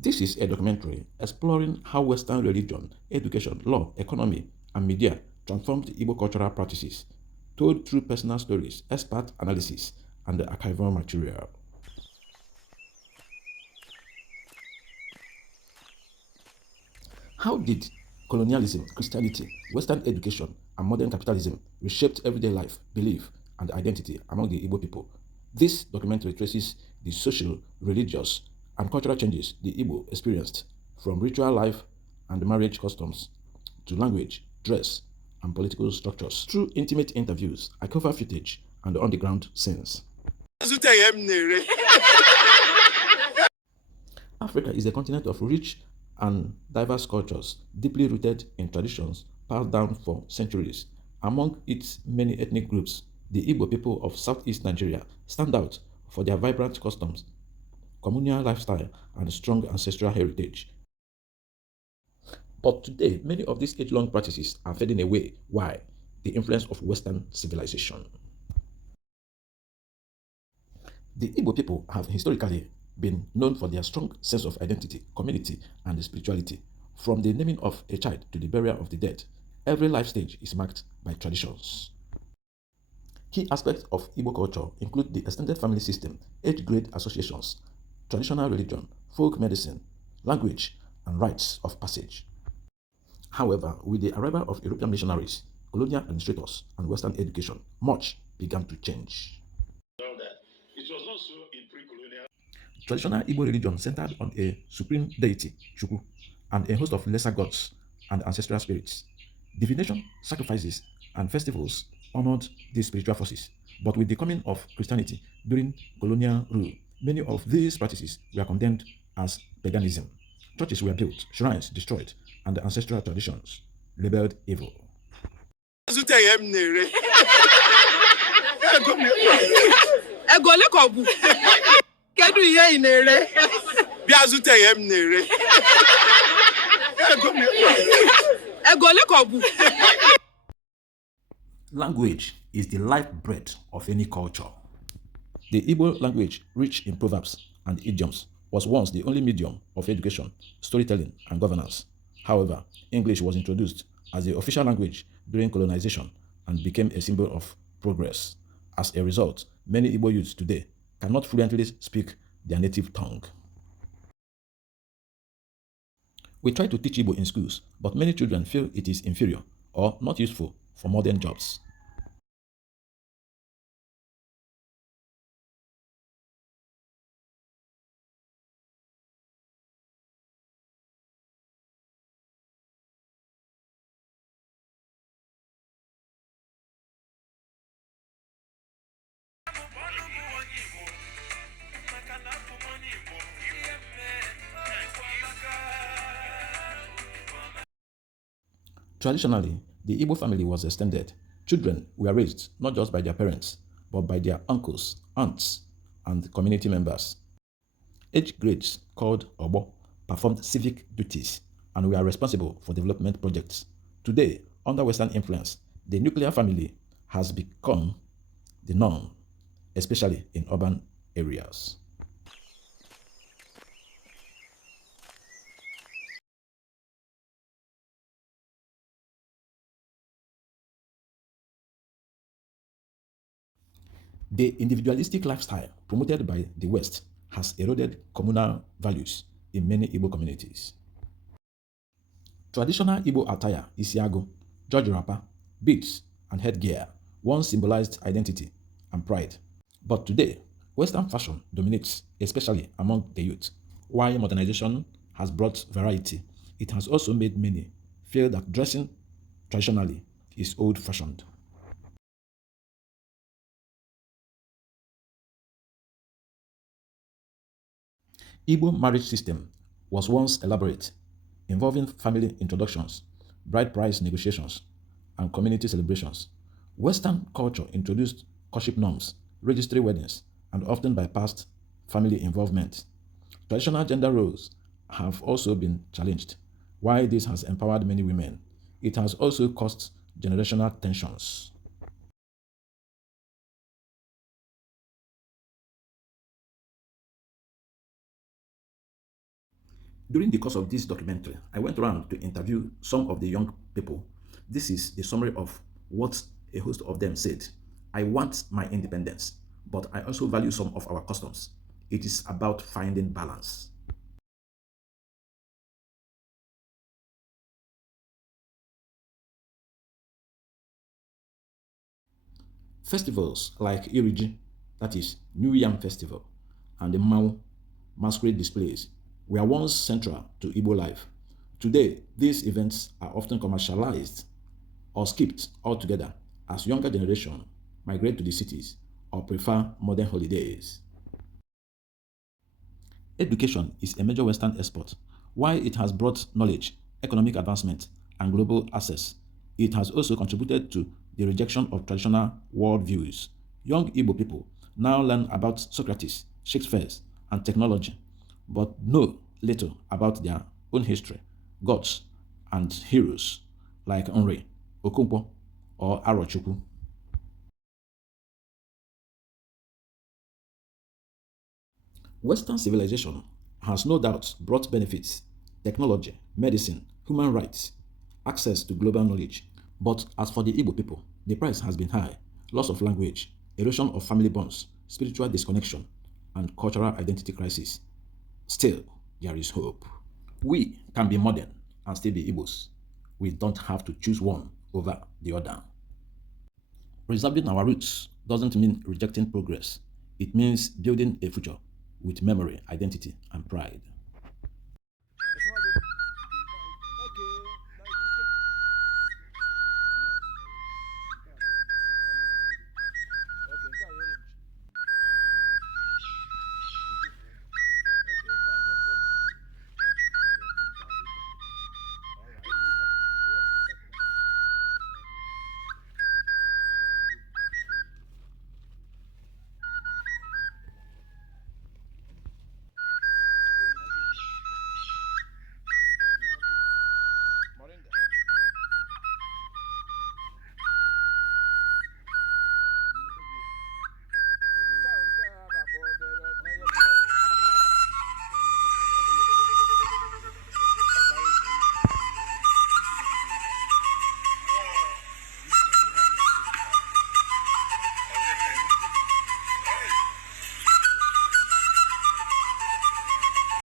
This is a documentary exploring how Western religion, education, law, economy, and media transformed Igbo cultural practices, told through personal stories, expert analysis, and the archival material. How did colonialism, Christianity, Western education, and modern capitalism reshape everyday life, belief, and identity among the Igbo people? This documentary traces the social, religious, and cultural changes the Igbo experienced, from ritual life and marriage customs to language, dress, and political structures. Through intimate interviews, archival footage, and on-the-ground scenes. Africa is a continent of rich and diverse cultures, deeply rooted in traditions passed down for centuries. Among its many ethnic groups, the Igbo people of southeast Nigeria stand out for their vibrant customs, communal lifestyle, and strong ancestral heritage. But today, many of these age-long practices are fading away. Why? The influence of Western civilization. The Igbo people have historically been known for their strong sense of identity, community, and spirituality. From the naming of a child to the burial of the dead, every life stage is marked by traditions. Key aspects of Igbo culture include the extended family system, age-grade associations, traditional religion, folk medicine, language, and rites of passage. However, with the arrival of European missionaries, colonial administrators, and Western education, much began to change. Traditional Igbo religion centered on a supreme deity, Chukwu, and a host of lesser gods and ancestral spirits. Divination, sacrifices, and festivals honored these spiritual forces. But with the coming of Christianity during colonial rule, many of these practices were condemned as paganism. Churches were built, shrines destroyed, and the ancestral traditions labeled evil. Kedu ihe ị na-ere? Bịa zụta ihe m na-ere. Ego ole ka ọ bụ? Language is the lifeblood of any culture. The Igbo language, rich in proverbs and idioms, was once the only medium of education, storytelling, and governance. However, English was introduced as the official language during colonization and became a symbol of progress. As a result, many Igbo youths today cannot fluently speak their native tongue. We try to teach Igbo in schools, but many children feel it is inferior or not useful for modern jobs. Traditionally, the Igbo family was extended. Children were raised not just by their parents, but by their uncles, aunts, and community members. Age grades called Obo performed civic duties and were responsible for development projects. Today, under Western influence, the nuclear family has become the norm, especially in urban areas. The individualistic lifestyle promoted by the West has eroded communal values in many Igbo communities. Traditional Igbo attire, isiago, George wrapper, beads, and headgear once symbolized identity and pride. But today, Western fashion dominates, especially among the youth. While modernization has brought variety, it has also made many feel that dressing traditionally is old-fashioned. Igbo marriage system was once elaborate, involving family introductions, bride price negotiations, and community celebrations. Western culture introduced courtship norms, registry weddings, and often bypassed family involvement. Traditional gender roles have also been challenged. While this has empowered many women, it has also caused generational tensions. During the course of this documentary, I went around to interview some of the young people. This is the summary of what a host of them said. I want my independence, but I also value some of our customs. It is about finding balance. Festivals like Iriji, that is New Yam Festival, and the Mau masquerade displays were once central to Igbo life. Today, these events are often commercialized or skipped altogether as younger generation migrate to the cities or prefer modern holidays. Education is a major Western export. While it has brought knowledge, economic advancement, and global access, it has also contributed to the rejection of traditional worldviews. Young Igbo people now learn about Socrates, Shakespeare, and technology, but know little about their own history, gods, and heroes like Nri, Okonkwo, or Arochukwu. Western civilization has no doubt brought benefits, technology, medicine, human rights, access to global knowledge. But as for the Igbo people, the price has been high: loss of language, erosion of family bonds, spiritual disconnection, and cultural identity crisis. Still, there is hope. We can be modern and still be Igbos. We don't have to choose one over the other. Preserving our roots doesn't mean rejecting progress. It means building a future with memory, identity, and pride.